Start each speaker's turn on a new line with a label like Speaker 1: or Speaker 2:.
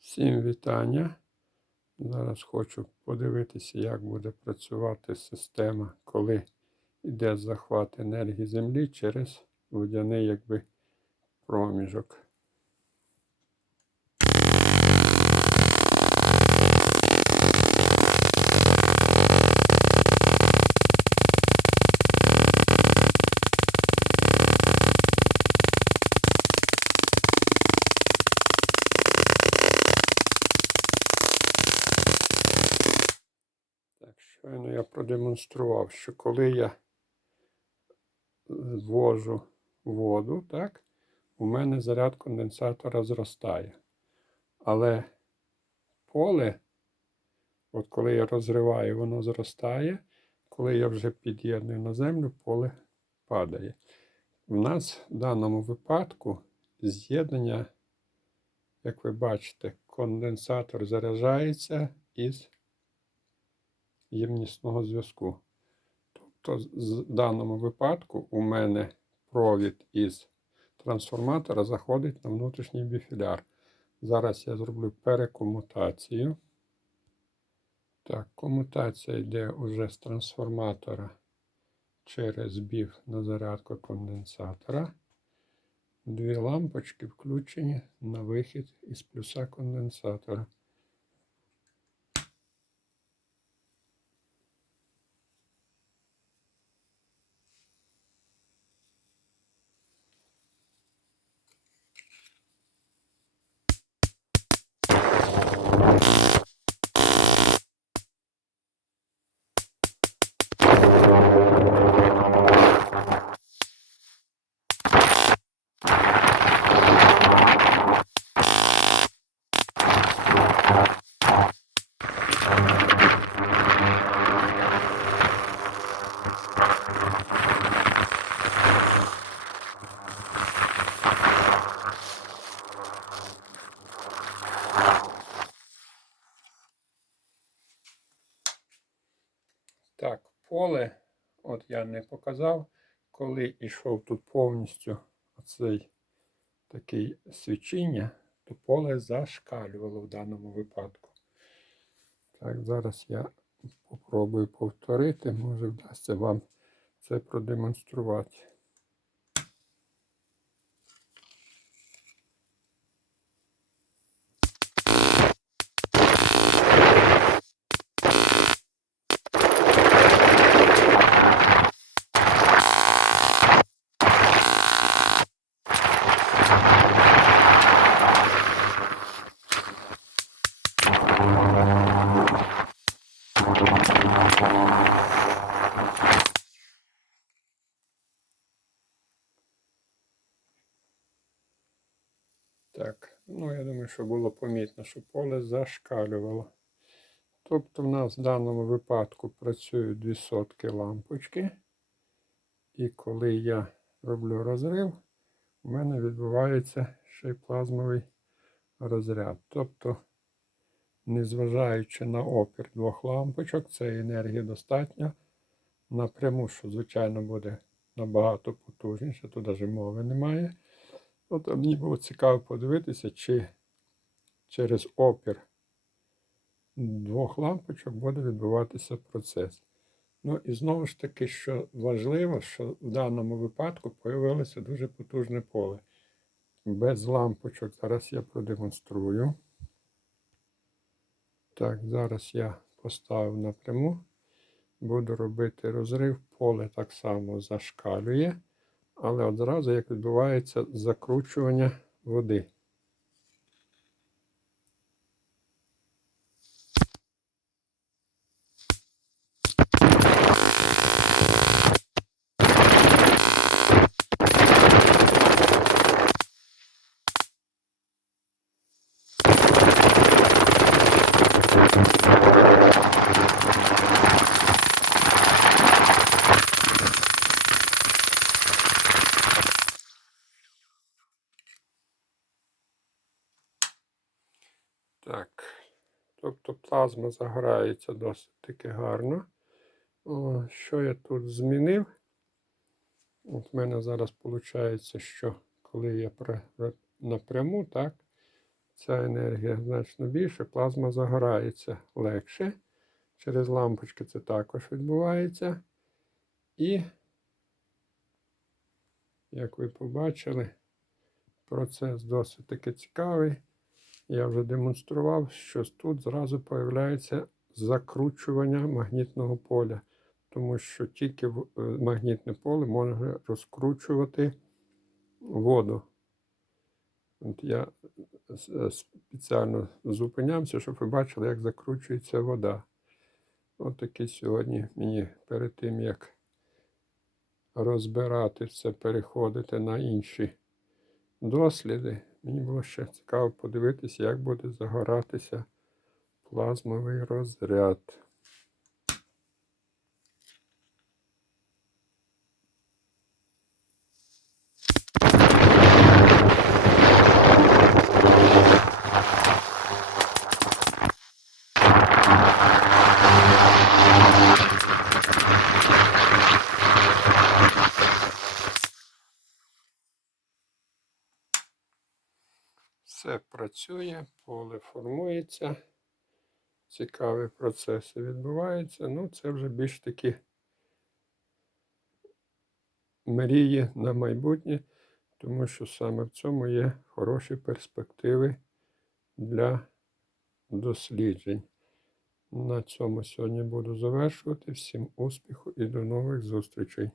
Speaker 1: Всім вітання. Зараз хочу подивитися, як буде працювати система, коли йде захват енергії Землі через водяний якби, проміжок. Я продемонстрував, що коли я ввожу воду, так, у мене заряд конденсатора зростає. Але поле, от коли я розриваю, воно зростає. Коли я вже під'єдную на землю, поле падає. У нас в даному випадку з'єднання, як ви бачите, конденсатор заряджається із ємнісного зв'язку. Тобто, в даному випадку у мене провід із трансформатора заходить на внутрішній біфіляр. Зараз я зроблю перекомутацію. Так, комутація йде уже з трансформатора через біф на зарядку конденсатора. Дві лампочки включені на вихід із плюса конденсатора. Так, поле, от я не показав, коли йшов тут повністю оцей такий свічіння, то поле зашкалювало в даному випадку. Так, зараз я попробую повторити, може вдасться вам це продемонструвати. Так, ну я думаю, що було помітно, що поле зашкалювало. Тобто в нас в даному випадку працюють дві сотки лампочки. І коли я роблю розрив, у мене відбувається ще й плазмовий розряд. Тобто, незважаючи на опір двох лампочок, цієї енергії достатньо напряму, що, звичайно, буде набагато потужніше, тут навіть мови немає. От мені було цікаво подивитися, чи через опір двох лампочок буде відбуватися процес. Ну і знову ж таки, що важливо, що в даному випадку появилося дуже потужне поле. Без лампочок зараз я продемонструю. Так, зараз я поставив напряму. Буду робити розрив, поле так само зашкалює, але одразу як відбувається закручування води. Так. Тобто плазма загорається досить таки гарно. О, що я тут змінив? От в мене зараз виходить, що коли я напряму, так, ця енергія значно більше, плазма загорається легше. Через лампочки це також відбувається. І, як ви побачили, процес досить таки цікавий. Я вже демонстрував, що тут зразу появляється закручування магнітного поля, тому що тільки е, магнітне поле може розкручувати воду. От я с- е, спеціально зупинявся, щоб ви бачили, як закручується вода. От такий сьогодні мені перед тим, як розбирати все, переходити на інші досліди, мені було ще цікаво подивитися, як буде загоратися плазмовий розряд. Все працює, поле формується, цікаві процеси відбуваються. Ну, це вже більш такі мрії на майбутнє, тому що саме в цьому є хороші перспективи для досліджень. На цьому сьогодні буду завершувати. Всім успіху і до нових зустрічей!